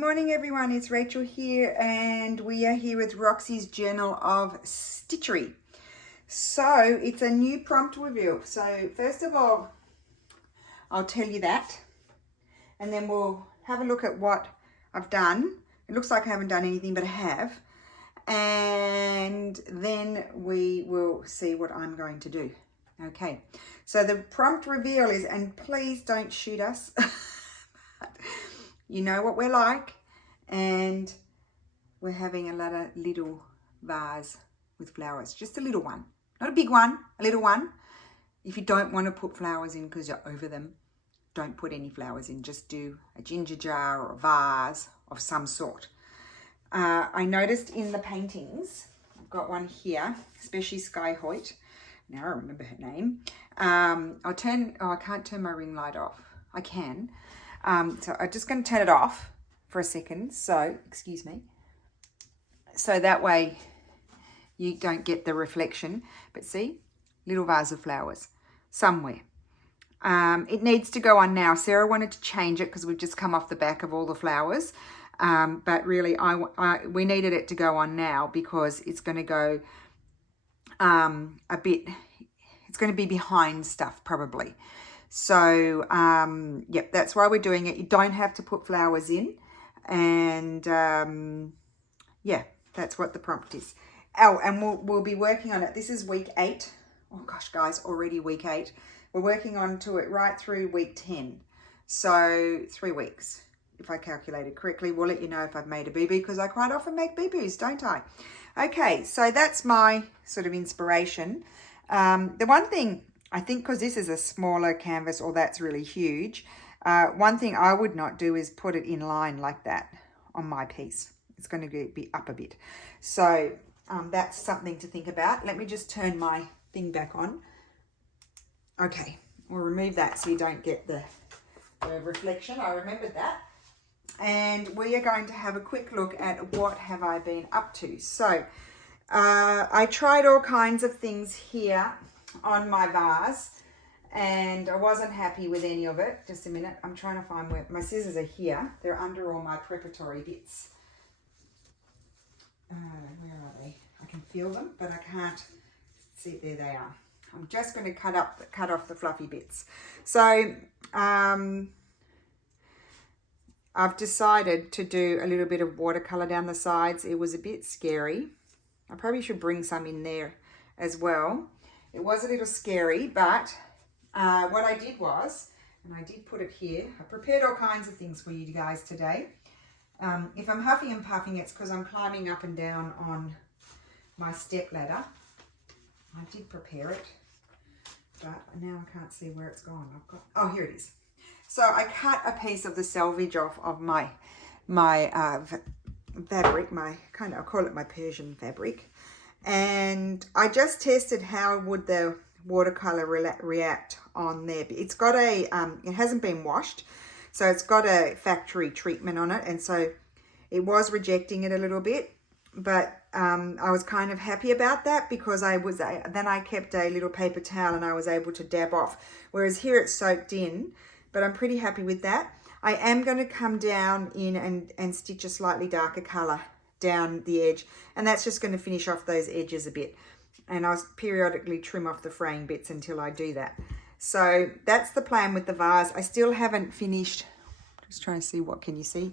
morning everyone, it's Rachel here and we are here with Roxy's Journal of Stitchery. So it's a new prompt reveal. So first of all, I'll tell you that and then we'll have a look at what I've done. It looks like I haven't done anything, but I have. And then we will see what I'm going to do. Okay, so the prompt reveal is, and please don't shoot us. You know what we're like, and we're having a little vase with flowers, just a little one, not a big one, a little one. If you don't want to put flowers in because you're over them, don't put any flowers in, just do a ginger jar or a vase of some sort. I noticed in the paintings, I've got one here, especially Sky Hoyt, now I remember her name. I can't turn my ring light off. I can. So I'm just going to turn it off for a second. So, excuse me. So that way you don't get the reflection. But see, little vase of flowers somewhere. It needs to go on now. Sarah wanted to change it because we've just come off the back of all the flowers. But really, we needed it to go on now because it's going to go it's going to be behind stuff probably. So, yep, that's why we're doing it. You don't have to put flowers in. And, yeah, that's what the prompt is. Oh, and we'll be working on it. This is week 8. Oh, gosh, guys, already week 8. We're working on to it right through week 10. So, 3 weeks, if I calculated correctly. We'll let you know if I've made a boo-boo because I quite often make boo-boos, don't I? Okay, so that's my sort of inspiration. The one thing, I think because this is a smaller canvas, or that's really huge, one thing I would not do is put it in line like that on my piece. It's going to be up a bit. So that's something to think about. Let me just turn my thing back on. Okay, we'll remove that so you don't get the reflection. I remembered that. And we are going to have a quick look at what have I been up to. So I tried all kinds of things here on my vase and I wasn't happy with any of it. Just a minute, I'm trying to find where my scissors are here. They're under all my preparatory bits. Where are they? I can feel them, but I can't see. There they are. I'm just going to cut off the fluffy bits. So I've decided to do a little bit of watercolor down the sides. It was a bit scary. I probably should bring some in there as well. It was a little scary, but what I did was, and I did put it here, I prepared all kinds of things for you guys today. If I'm huffing and puffing, it's because I'm climbing up and down on my step ladder. I did prepare it, but now I can't see where it's gone. Oh, here it is. So I cut a piece of the selvage off of my fabric, I call it my Persian fabric. And I just tested how would the watercolor react on there. It's got a, it hasn't been washed, so it's got a factory treatment on it. And so it was rejecting it a little bit, but I was kind of happy about that because then I kept a little paper towel and I was able to dab off. Whereas here it's soaked in, but I'm pretty happy with that. I am going to come down in and stitch a slightly darker color down the edge, and that's just going to finish off those edges a bit, and I'll periodically trim off the fraying bits until I do that. So that's the plan with the vase. I still haven't finished, just trying to see, what can you see?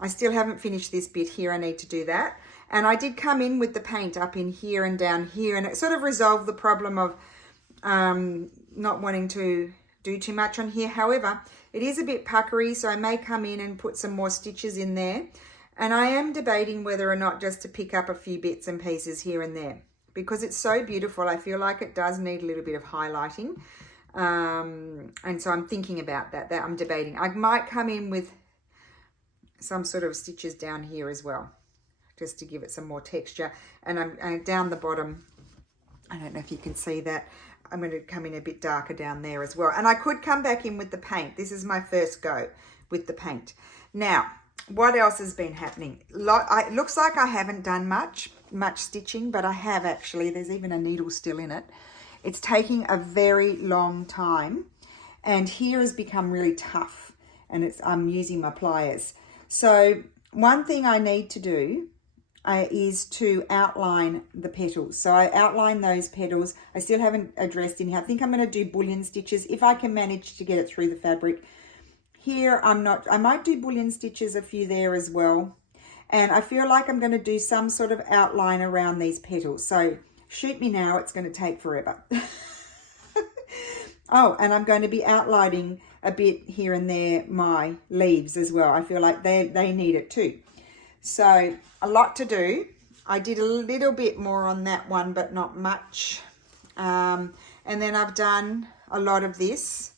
I still haven't finished this bit here. I need to do that. And I did come in with the paint up in here and down here, and it sort of resolved the problem of not wanting to do too much on here. However, it is a bit puckery, so I may come in and put some more stitches in there. And I am debating whether or not just to pick up a few bits and pieces here and there because it's so beautiful. I feel like it does need a little bit of highlighting. And so I'm thinking about that I'm debating. I might come in with some sort of stitches down here as well, just to give it some more texture. And down the bottom, I don't know if you can see that, I'm going to come in a bit darker down there as well. And I could come back in with the paint. This is my first go with the paint. Now, what else has been happening? It looks like I haven't done much stitching, but I have actually. There's even a needle still in it. It's taking a very long time, and here has become really tough, and I'm using my pliers. So one thing I need to do is to outline the petals. So I outline those petals. I still haven't addressed in here. I think I'm going to do bullion stitches if I can manage to get it through the fabric. Here I'm not, I might do bullion stitches, a few there as well. And I feel like I'm going to do some sort of outline around these petals. So shoot me now, it's going to take forever. Oh, and I'm going to be outlining a bit here and there my leaves as well. I feel like they need it too. So a lot to do. I did a little bit more on that one, but not much. And then I've done a lot of this.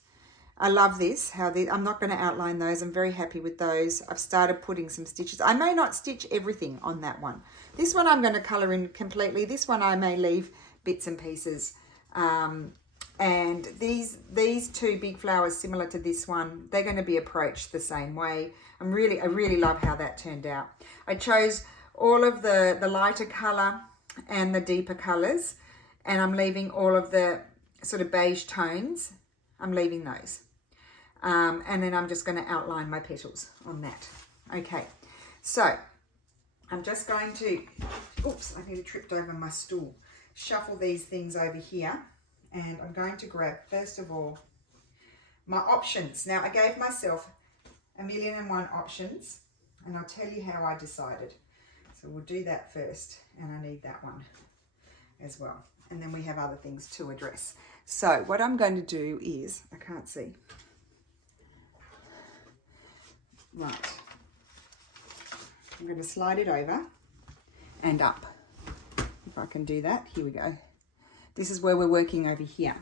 I love this, I'm not going to outline those. I'm very happy with those. I've started putting some stitches. I may not stitch everything on that one. This one I'm going to colour in completely. This one I may leave bits and pieces. And these two big flowers similar to this one, they're going to be approached the same way. I really love how that turned out. I chose all of the lighter colour and the deeper colours, and I'm leaving all of the sort of beige tones. I'm leaving those. And then I'm just going to outline my petals on that. Okay, so I'm just going to, oops, I nearly tripped over my stool. Shuffle these things over here. And I'm going to grab, first of all, my options. Now, I gave myself 1,000,001 options, and I'll tell you how I decided. So we'll do that first, and I need that one as well. And then we have other things to address. So what I'm going to do is, I can't see. Right. I'm going to slide it over and up. If I can do that, here we go. This is where we're working over here.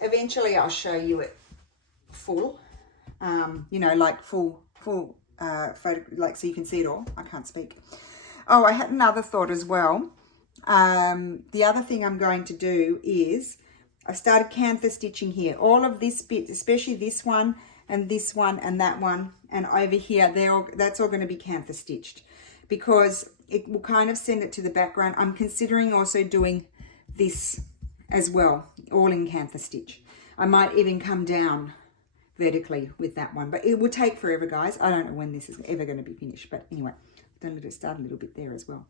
Eventually I'll show you it full, you know, like full photo, like so you can see it all. I can't speak. Oh, I had another thought as well. The other thing I'm going to do is I started canthus stitching here. All of this bit, especially this one and that one and over here, that's all going to be canthus stitched because it will kind of send it to the background. I'm considering also doing this as well, all in canthus stitch. I might even come down vertically with that one, but it will take forever, guys. I don't know when this is ever going to be finished, but anyway, don't let it start a little bit there as well.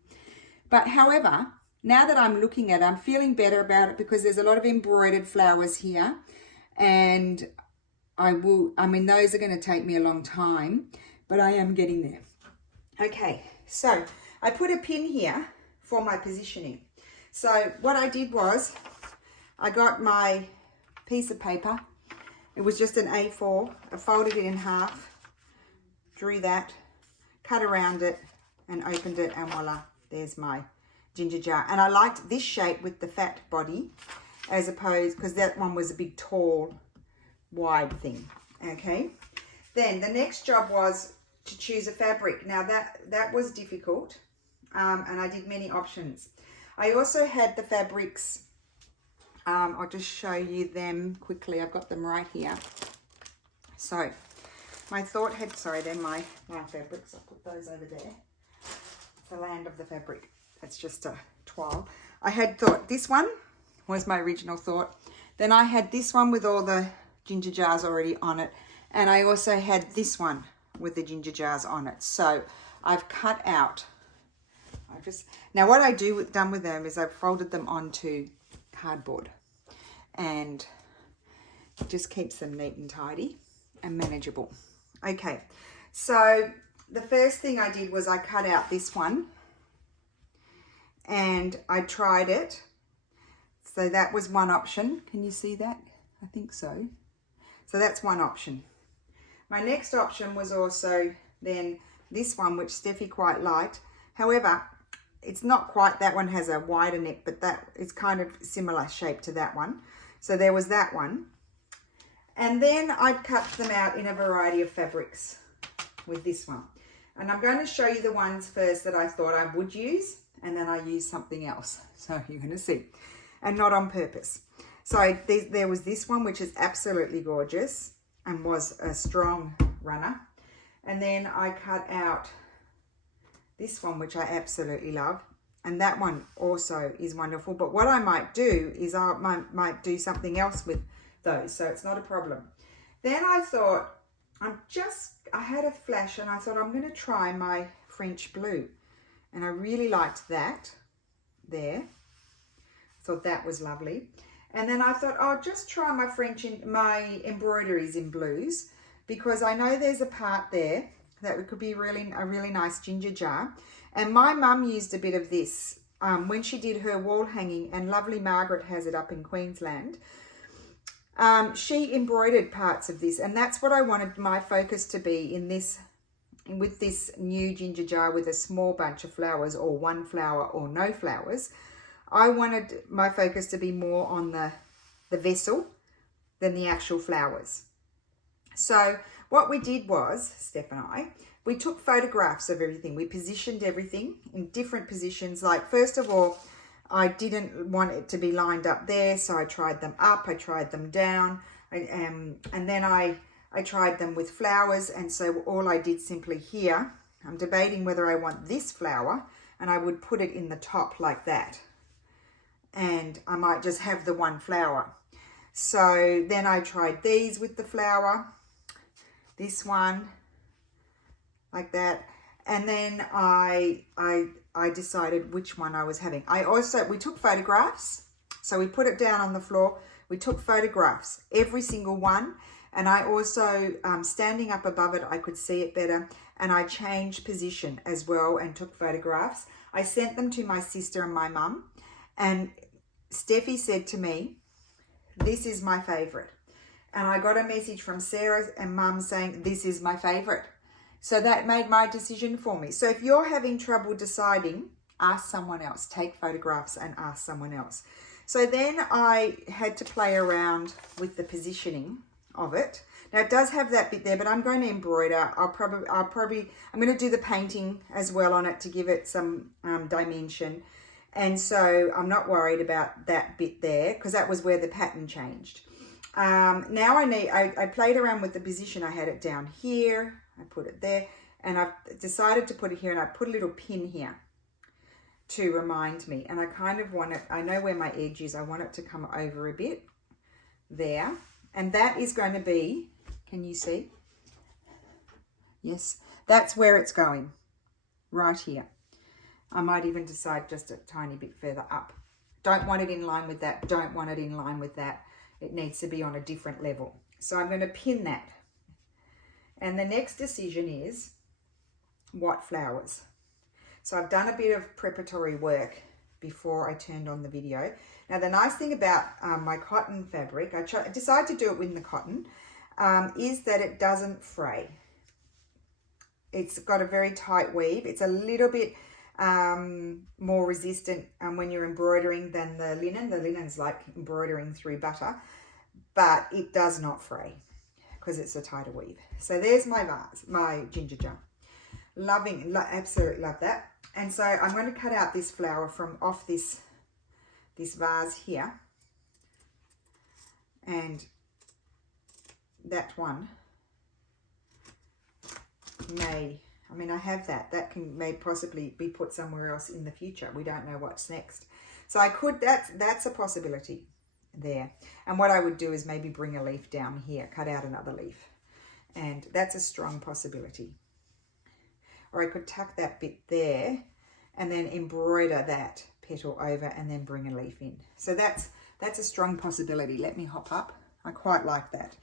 But however, now that I'm looking at it, I'm feeling better about it because there's a lot of embroidered flowers here, and I mean, those are going to take me a long time, but I am getting there. Okay, so I put a pin here for my positioning. So what I did was I got my piece of paper. It was just an A4. I folded it in half, drew that, cut around it and opened it, and voila, there's my ginger jar. And I liked this shape with the fat body as opposed, because that one was a big, tall, wide thing. Okay. Then the next job was to choose a fabric. Now that was difficult, and I did many options. I also had the fabrics. I'll just show you them quickly. I've got them right here. So my thought had, sorry, they're my fabrics. I'll put those over there. It's the land of the fabric. That's just a toile. I had thought this one was my original thought. Then I had this one with all the ginger jars already on it. And I also had this one with the ginger jars on it. So I've cut out, now what I done with them is I've folded them onto cardboard, and it just keeps them neat and tidy and manageable. Okay, so the first thing I did was I cut out this one and I tried it. So that was one option. Can you see that? I think so. So that's one option. My next option was also then this one, which Steffi quite liked. However, it's not quite, that one has a wider neck, but that is kind of similar shape to that one. So there was that one. And then I cut them out in a variety of fabrics with this one. And I'm going to show you the ones first that I thought I would use, and then I used something else. So you're going to see, and not on purpose. So there was this one, which is absolutely gorgeous and was a strong runner. And then I cut out this one, which I absolutely love. And that one also is wonderful. But what I might do is I might do something else with those. So it's not a problem. Then I thought I had a flash and I thought I'm going to try my French blue. And I really liked that there. Thought that was lovely. And then I thought I'll just try my embroideries in blues, because I know there's a part there that could be a really nice ginger jar. And my mum used a bit of this when she did her wall hanging, and lovely Margaret has it up in Queensland. She embroidered parts of this, and that's what I wanted my focus to be in this, with this new ginger jar with a small bunch of flowers, or one flower or no flowers. I wanted my focus to be more on the vessel than the actual flowers. So what we did was, Steph and I, we took photographs of everything. We positioned everything in different positions. Like, first of all, I didn't want it to be lined up there, so I tried them up, I tried them down, and then I tried them with flowers. And so all I did simply here, I'm debating whether I want this flower, and I would put it in the top like that. And I might just have the one flower. So then I tried these with the flower, this one, like that. And then I decided which one I was having. We took photographs. So we put it down on the floor. We took photographs, every single one. And I also, standing up above it, I could see it better. And I changed position as well and took photographs. I sent them to my sister and my mum. And Steffi said to me, this is my favorite. And I got a message from Sarah and Mum saying, this is my favorite. So that made my decision for me. So if you're having trouble deciding, ask someone else. Take photographs and ask someone else. So then I had to play around with the positioning of it. Now it does have that bit there, but I'm going to embroider. I'm going to do the painting as well on it to give it some dimension. And so I'm not worried about that bit there, because that was where the pattern changed. Now I played around with the position. I had it down here. I put it there, and I've decided to put it here, and I put a little pin here to remind me. And I kind of want it, I know where my edge is. I want it to come over a bit there. And that is going to be, can you see? Yes, that's where it's going, right here. I might even decide just a tiny bit further up. Don't want it in line with that. Don't want it in line with that. It needs to be on a different level. So I'm going to pin that. And the next decision is what flowers. So I've done a bit of preparatory work before I turned on the video. Now the nice thing about my cotton fabric, I decided to do it with the cotton, is that it doesn't fray. It's got a very tight weave. It's a little bit more resistant when you're embroidering than the linen. The linen's like embroidering through butter, but it does not fray because it's a tighter weave. So there's my vase, my ginger jar. Absolutely love that. And so I'm going to cut out this flower from off this vase here, and that one I have that may possibly be put somewhere else in the future. We don't know what's next. So that's a possibility there. And what I would do is maybe bring a leaf down here, cut out another leaf. And that's a strong possibility. Or I could tuck that bit there and then embroider that petal over and then bring a leaf in. So that's a strong possibility. Let me hop up. I quite like that.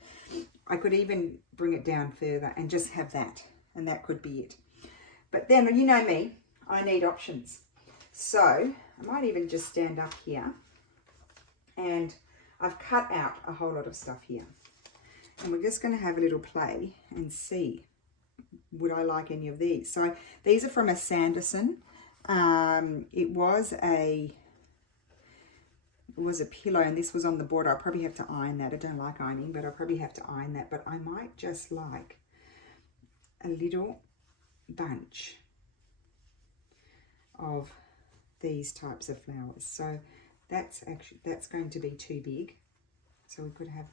I could even bring it down further and just have that, and that could be it. But then, you know me, I need options. So I might even just stand up here, and I've cut out a whole lot of stuff here. And we're just going to have a little play and see, would I like any of these? So these are from a Sanderson. It was a pillow, and this was on the border. I'll probably have to iron that. I don't like ironing, but I'll probably have to iron that. But I might just like a little bunch of these types of flowers. So that's going to be too big. So we could have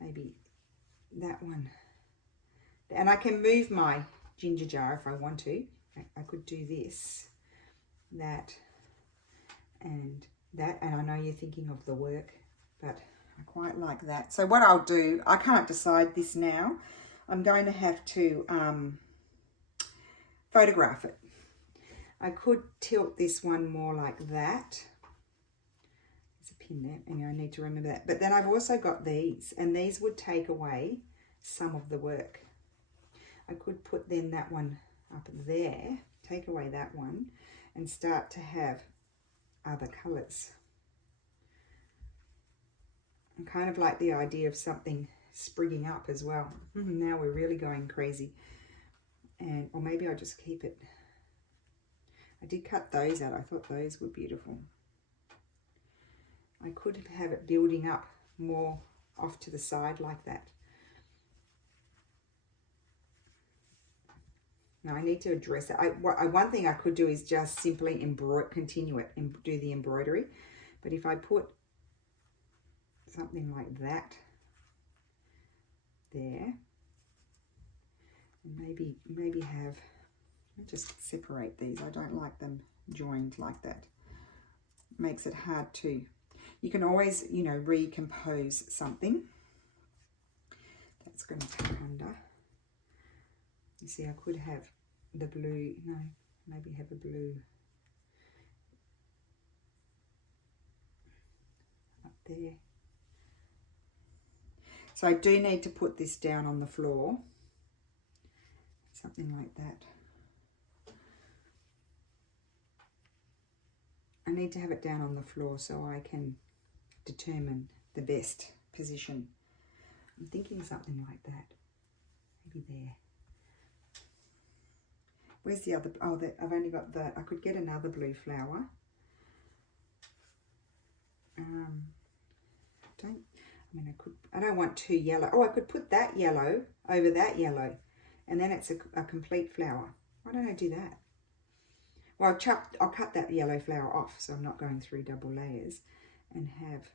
maybe that one. And I can move my ginger jar if I want to. I could do this, that, and that. And I know you're thinking of the work, but I quite like that. So what I'll do, I can't decide this now. I'm going to have to photograph it. I could tilt this one more like that. There's a pin there, and I need to remember that. But then I've also got these, and these would take away some of the work. I could put then that one up there, take away that one, and start to have other colours. I kind of like the idea of something sprigging up as well. Now we're really going crazy. And or maybe I'll just keep it. I did cut those out. I thought those were beautiful. I could have it building up more off to the side like that. Now I need to address it. One thing I could do is just simply continue it and do the embroidery. But if I put something like that there, and maybe have, just separate these. I don't like them joined like that. It makes it hard to, you can always, you know, recompose something. That's going to tuck under. You see, I could have the blue, no, maybe have a blue up there. So I do need to put this down on the floor, something like that. I need to have it down on the floor so I can determine the best position. I'm thinking something like that, maybe there. Where's the other, oh, I've only got the, I could get another blue flower. I don't want too yellow. Oh, I could put that yellow over that yellow, and then it's a complete flower. Why don't I do that? Well, I'll cut that yellow flower off so I'm not going through double layers, and have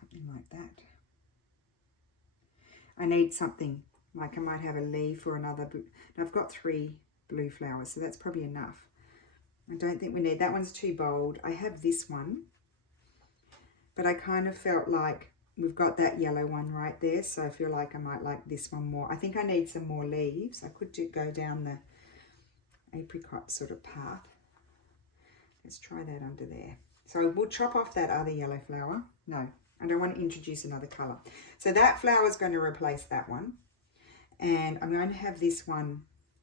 something like that. I need something, like I might have a leaf or another blue. Now I've got 3 blue flowers, so that's probably enough. I don't think we need, that one's too bold. I have this one, but I kind of felt like we've got that yellow one right there, so I feel like I might like this one more. I think I need some more leaves. I could go down the apricot sort of path. Let's try that under there. So we'll chop off that other yellow flower. No, I don't want to introduce another colour. So that flower is going to replace that one. And I'm going to have this one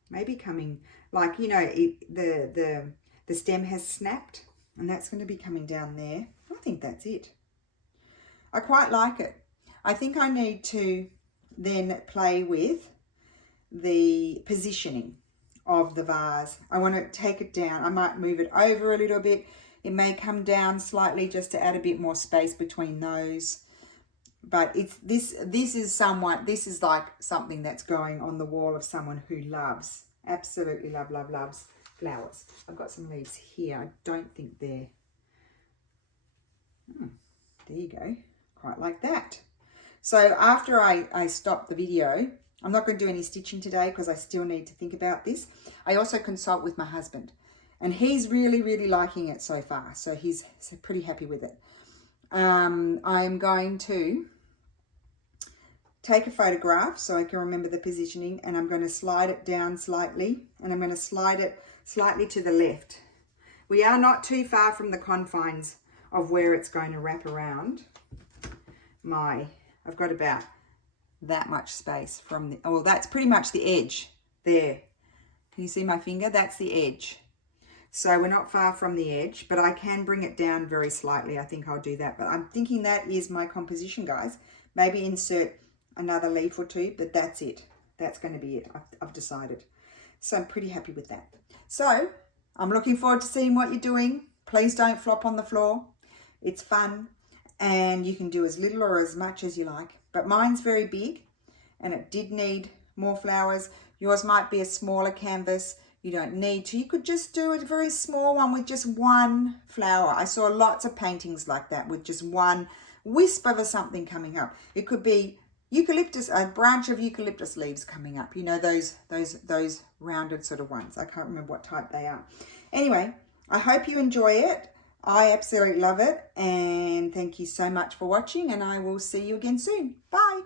maybe coming, like, you know, the stem has snapped, and that's going to be coming down there. I think that's it. I quite like it. I think I need to then play with the positioning of the vase. I want to take it down. I might move it over a little bit. It may come down slightly just to add a bit more space between those. But it's this is like something that's going on the wall of someone who loves, absolutely loves flowers. I've got some leaves here. I don't think they're, there you go. Quite like that. So after I stop the video, I'm not going to do any stitching today because I still need to think about this. I also consult with my husband, and he's really liking it so far. So he's pretty happy with it. I'm going to take a photograph so I can remember the positioning, and I'm going to slide it down slightly, and I'm going to slide it slightly to the left. We are not too far from the confines of where it's going to wrap around. I've got about that much space from the, well, that's pretty much the edge there. Can you see my finger? That's the edge. So we're not far from the edge, but I can bring it down very slightly. I think I'll do that, but I'm thinking that is my composition, guys. Maybe insert another leaf or two, but that's it. That's going to be it. I've decided. So I'm pretty happy with that. So I'm looking forward to seeing what you're doing. Please don't flop on the floor. It's fun, and you can do as little or as much as you like. But mine's very big, and it did need more flowers. Yours might be a smaller canvas. You don't need to. You could just do a very small one with just one flower. I saw lots of paintings like that with just one wisp of something coming up. It could be eucalyptus, a branch of eucalyptus leaves coming up. You know, those rounded sort of ones. I can't remember what type they are. Anyway, I hope you enjoy it. I absolutely love it, and thank you so much for watching, and I will see you again soon. Bye.